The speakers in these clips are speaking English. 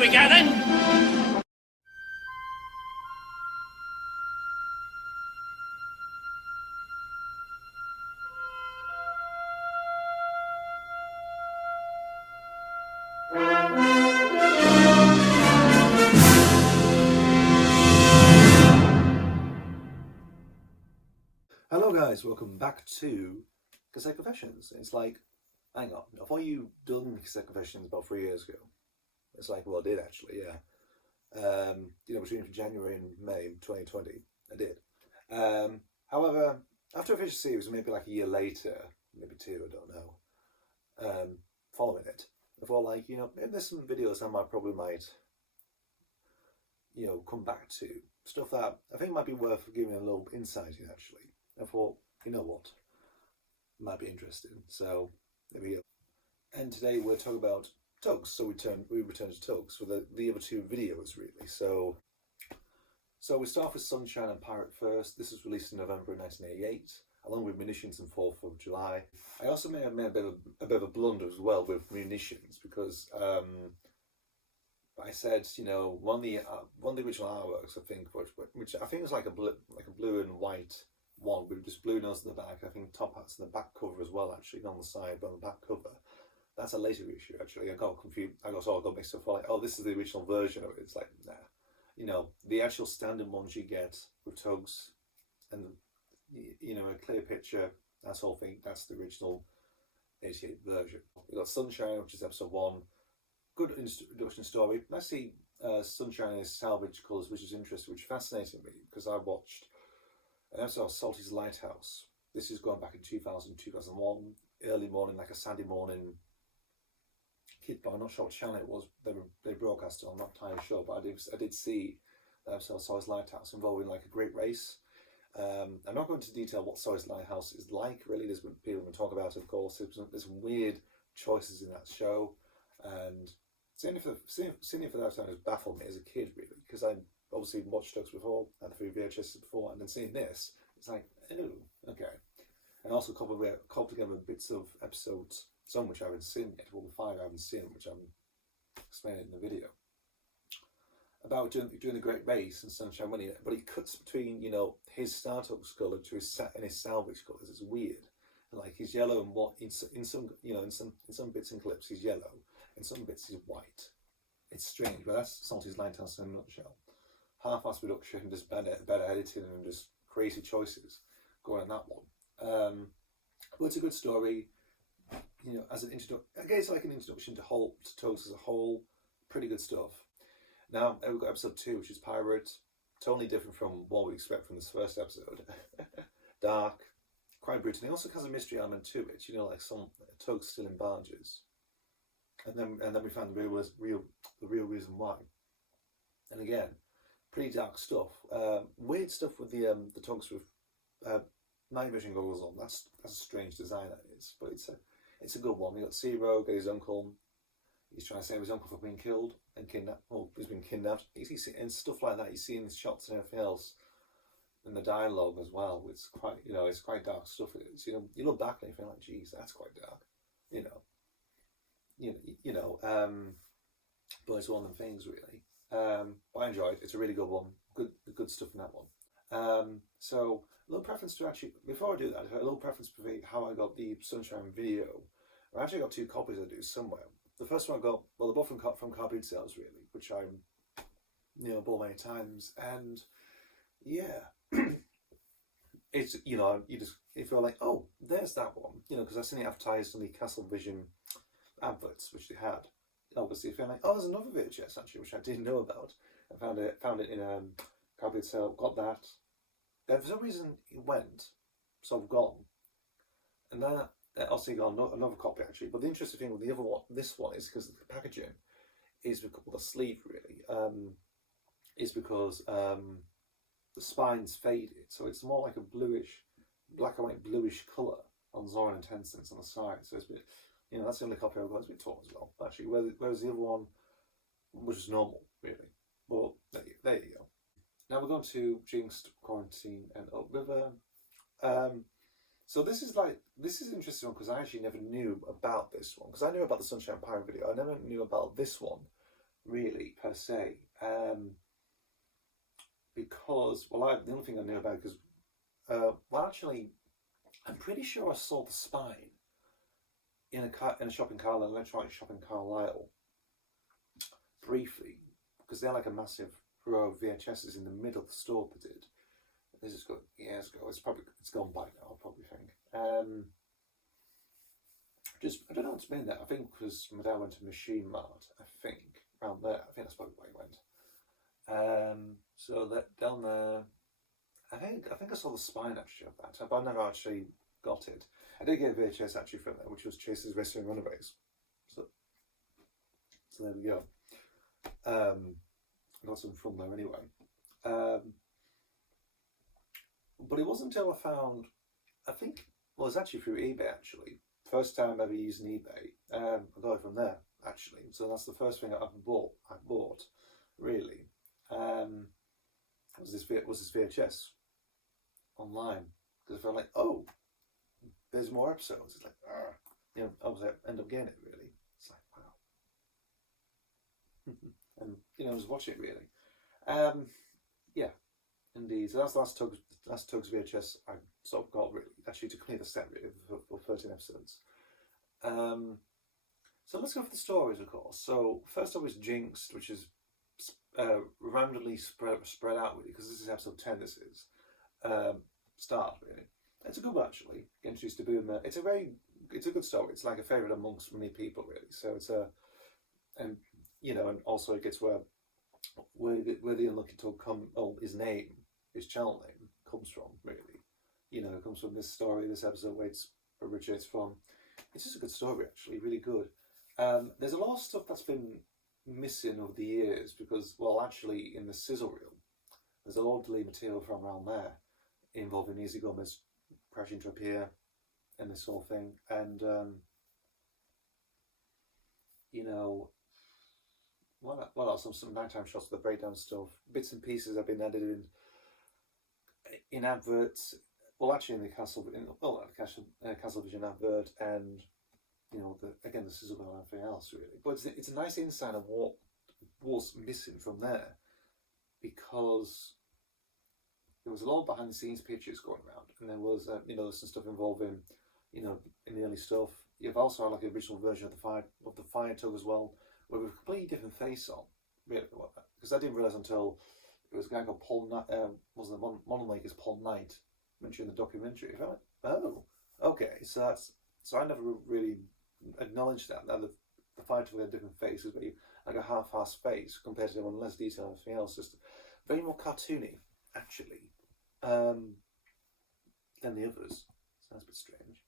we go then. Hello guys, welcome back to Cassette Confessions. It's like, hang on, have you done Cassette Confessions about 3 years ago? It's like, well, I did actually, yeah. Between January and May 2020, I did. However, after I finished the series, maybe like a year later, maybe two, I don't know, following it, I thought like, maybe there's some videos I might, come back to. Stuff that I think might be worth giving a little insight in actually. I thought, you know what, might be interesting. So there we go. And today we're talking about TUGS. So we return to TUGS for the other two videos really. So we start with Sunshine and Pirate first. This was released in November 1988, along with Munitions on 4th of July. I also may have made a bit of a blunder as well with Munitions because I said, one of the original artworks, I think, which I think is like a blue and white one with just blue nose in the back. I think top hat's in the back cover as well, actually, not on the side, but on the back cover. That's a later issue, actually. I got confused. I got mixed up. Like, oh, this is the original version of it. It's like, nah. The actual standard ones you get with TUGS, and a clear picture. That's whole thing. That's the original '88 version. We got Sunshine, which is episode 1. Good introduction story. I see Sunshine is salvage colours, which is interesting, which fascinated me because I watched an episode of Salty's Lighthouse. This is going back in 2000, 2001, early morning, like a Saturday morning kid, but I'm not sure what channel it was they broadcast it on, I'm not entirely sure, but I did see the episode of Salty's Lighthouse involving like a great race. I'm not going into detail what Salty's Lighthouse is like, really. There's been people can talk about it, of course. There's some weird choices in that show, and seeing it for the first time has baffled me as a kid, really, because I obviously watched TUGS before, had 3 VHS before, and then seeing this, it's like, oh, okay. And also cobbled together bits of episodes, some which I haven't seen yet, well, the 5 I haven't seen, which I'm explaining in the video. About doing the Great Race and Sunshine winning it, but he cuts between, his StarTUGS colour to his salvage colours. It's weird. Like he's yellow and what in some bits and clips he's yellow, in some bits he's white. It's strange, but that's Salty's Lighthouse in a nutshell. Half-assed production, just better editing and just crazy choices going on that one. But it's a good story, as an introduction. I guess like an introduction to TUGS as a whole. Pretty good stuff. Now we've got episode 2, which is Pirate. Totally different from what we expect from this first episode. Dark, quite brutal. It also has a mystery element to it. Like some TUGS still in barges. And then we found the real reason why. And again, pretty dark stuff. Weird stuff with the TUGS with night vision goggles on. That's a strange design, that is. But it's a good one. We got Zero, got his uncle. He's trying to save his uncle from being killed and kidnapped. Well, he's been kidnapped. And stuff like that. You see in the shots and everything else. And the dialogue as well. It's quite, it's quite dark stuff. It's, you look back and you feel like, geez, that's quite dark. But it's one of them things really. But I enjoyed it. It's a really good one. Good stuff in that one. So a little preference to actually, before I do that, a little preference for how I got the Sunshine video. I actually got 2 copies I do somewhere. The first one I got, well, they're both from cardboard sales really, which I, bought many times, and yeah, it's you feel like, oh, there's that one, because I've seen it advertised on the Castle Vision adverts, which they had. Obviously, feeling like, oh, there's another VHS actually, which I didn't know about. I found it in cardboard sale, got that. Then for some reason it went, so I've gone, and then also got another copy actually. But the interesting thing with the other one, this one, is because the packaging is because the sleeve really is because the spine's faded, so it's more like a bluish, black and white bluish colour on Zoran and Tencent's on the side. So it's a bit, that's the only copy I've got. It's a bit torn as well, actually. Whereas the other one was just normal, really. But there you go. Now we're going to Jinxed, Quarantine, and Upriver. So this is an interesting one because I actually never knew about this one. Because I knew about the Sunshine Pirate video. I never knew about this one really, per se. Because, the only thing I knew about, because, actually, I'm pretty sure I saw the spine in a shop in Carlisle, an electronic shop in Carlisle, briefly, because they're like a massive row of VHSs in the middle of the store they did. This is good years ago. It's gone by now, I probably think. Just I don't know what's been there. I think because my dad went to Machine Mart. I think around there. I think that's probably where he went. So that down there. I think I saw the spine actually of that, but I never actually got it. I did get a VHS actually from there, which was Chase's Racing Runaways. So there we go. I got some from there anyway. But it wasn't until I found, it was actually through eBay actually. First time ever using eBay. I got it from there actually. So that's the first thing I bought really. Was this VHS online, because I felt like, oh, there's more episodes. It's like, I was end up getting it really. It's like, wow. And I was watching it really. Yeah, indeed. So that's TUGS VHS I sort of got really. Actually, to clear the set really for 13 episodes. So let's go for the stories, of course. So first up is Jinxed, which is randomly spread out really, because this is episode 10. This is start really. It's a good one actually. Get introduced to Boomer. It's a good story. It's like a favourite amongst many people really. So it's and also it gets where the Unlucky Tug his name, his channel name comes from really. It comes from this story, this episode where it originates from. It's just a good story actually, really good. There's a lot of stuff that's been missing over the years because, actually in the sizzle reel, there's a lot of deleted material from around there involving Easy Gomez crashing into a pier and this whole thing. And, what else? Some nighttime shots of the breakdown stuff. Bits and pieces have been edited in adverts. Well, actually in the Castle Vision advert, and the sizzle reel and everything else really. But it's a nice insight of what was missing from there, because there was a lot of behind the scenes pictures going around, and there was some stuff involving in the early stuff. You've also had like an original version of the fire tug as well, with a completely different face on, really, because I didn't realise until it was a guy called Paul Knight, wasn't the model maker's Paul Knight mentioned in the documentary. I went, oh, okay, so I never really acknowledged that the fire tug had a different face, is very like a half-assed face compared to one less detail and everything else, just very more cartoony actually than the others. Sounds a bit strange.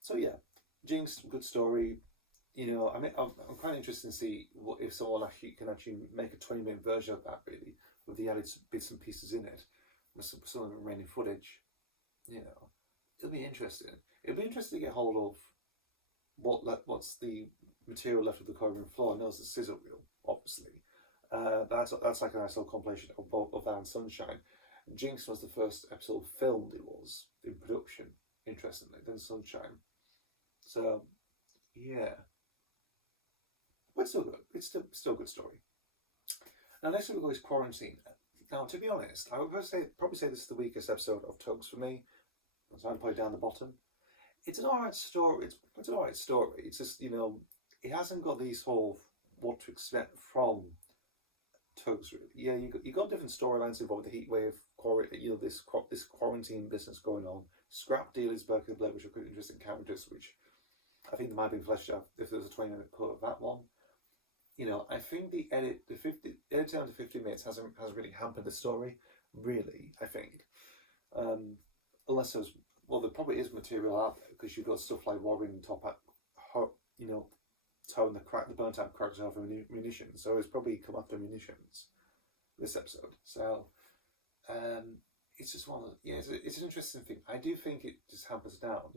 So yeah, Jinx, good story. I'm quite interested to see if someone can make a 20-minute version of that really, with the added bits and pieces in it, with some of the remaining footage. It'll be interesting. It'll be interesting to get hold of what's the material left of the covering floor. I know it's a sizzle reel, obviously. That's like a nice little compilation of that and Sunshine. Jinx was the first episode filmed. It was in production, interestingly, then Sunshine. So yeah, but it's still good. It's still a good story. Now next we've got is Quarantine. Now to be honest, I would probably say this is the weakest episode of TUGS for me. So I'd put it down the bottom. It's an alright story. It's an alright story. It's just it hasn't got these whole what to expect from TUGS really. Yeah, you got different storylines involved with the heatwave, this quarantine business going on. Scrap dealers, Burke and Blair, which are quite interesting characters, which I think they might have been fleshed out if there was a 20-minute cut of that one. I think the edit down to 50 minutes has really hampered the story, really, I think. Unless there probably is material out there, because you've got stuff like Warren top at, towing the burnt out cracks off of munitions. So it's probably come after munitions this episode. So it's just one of it's an interesting thing. I do think it just hampers down,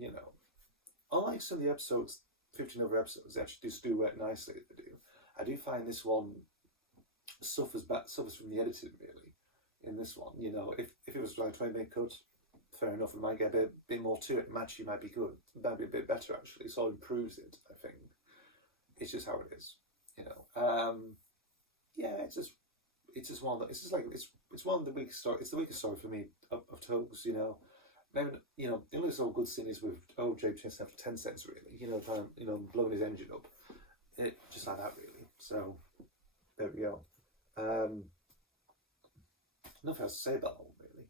Unlike some of the episodes, 15 other episodes, they actually just do work nicely. They do. I do find this one suffers from the editing really. In this one, if it was like 20-minute cut, fair enough. It might get a bit more to it. Matchy might be good. It might be a bit better actually. So it improves it. I think it's just how it is. You know, yeah, it's just one of the, it's just like it's one of the weakest story. It's the weakest story for me of TUGS. You know, maybe you know the only sort of good scene is with Jake chasing after 10 cents really. You know, trying blowing his engine up. It just like that really. So there we go. Nothing else to say about that one really.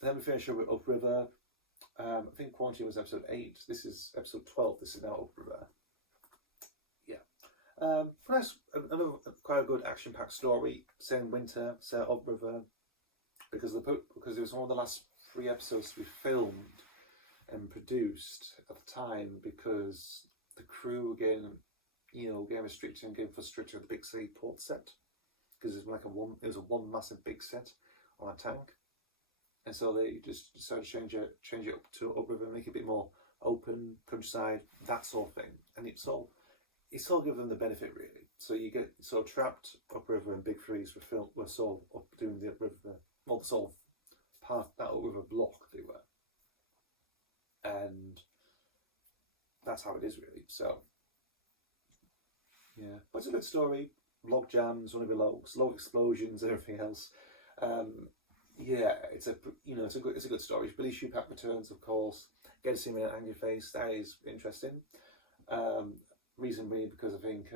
Then we finish up with Upriver. I think Quarantine was episode 8. This is episode 12. This is now Upriver. Yeah. Nice, another quite a good action-packed story set in winter, set Upriver, because it was one of the last 3 episodes to be filmed and produced at the time, because the crew were getting restricted and getting frustrated with the big city port set, because it was a one massive big set on a tank. And so they just decided to change it up to Upriver, make it a bit more open, countryside, that sort of thing. And it's all given them the benefit really. So you get sort of Trapped, Upriver, and Big Freeze were sort of up doing the Upriver, well, sort of part that Upriver block they were. And that's how it is really. So yeah, but it's a good story. Log jams, one of the logs, log explosions, and everything else. Yeah, it's a good story. Billy Shupak returns, of course. Get to see him in an angry face. That is interesting. Reason being because I think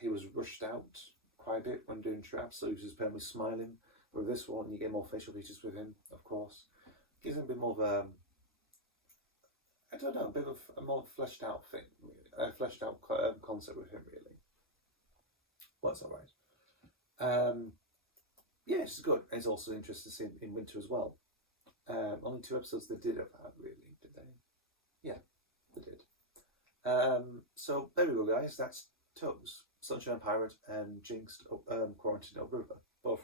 he was rushed out quite a bit when doing Traps, so he was just apparently smiling. With this one, you get more facial features with him, of course. Gives him a bit more of a, I don't know, a bit of a more fleshed out thing, a fleshed out concept with him, really. Well, that's alright. Yeah, it's good. And it's also interesting to see in winter as well. Only 2 episodes they did of that, really, did they? Yeah, they did. So there we go, guys. That's TUGS, Sunshine Pirate, and Jinxed, Quarantine Upriver, both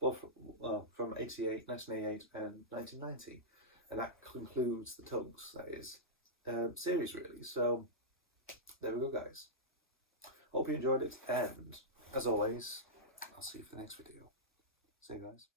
from 1988 and 1990, and that concludes the TUGS. That is series, really. So there we go, guys. Hope you enjoyed it, and as always, I'll see you for the next video. See you guys.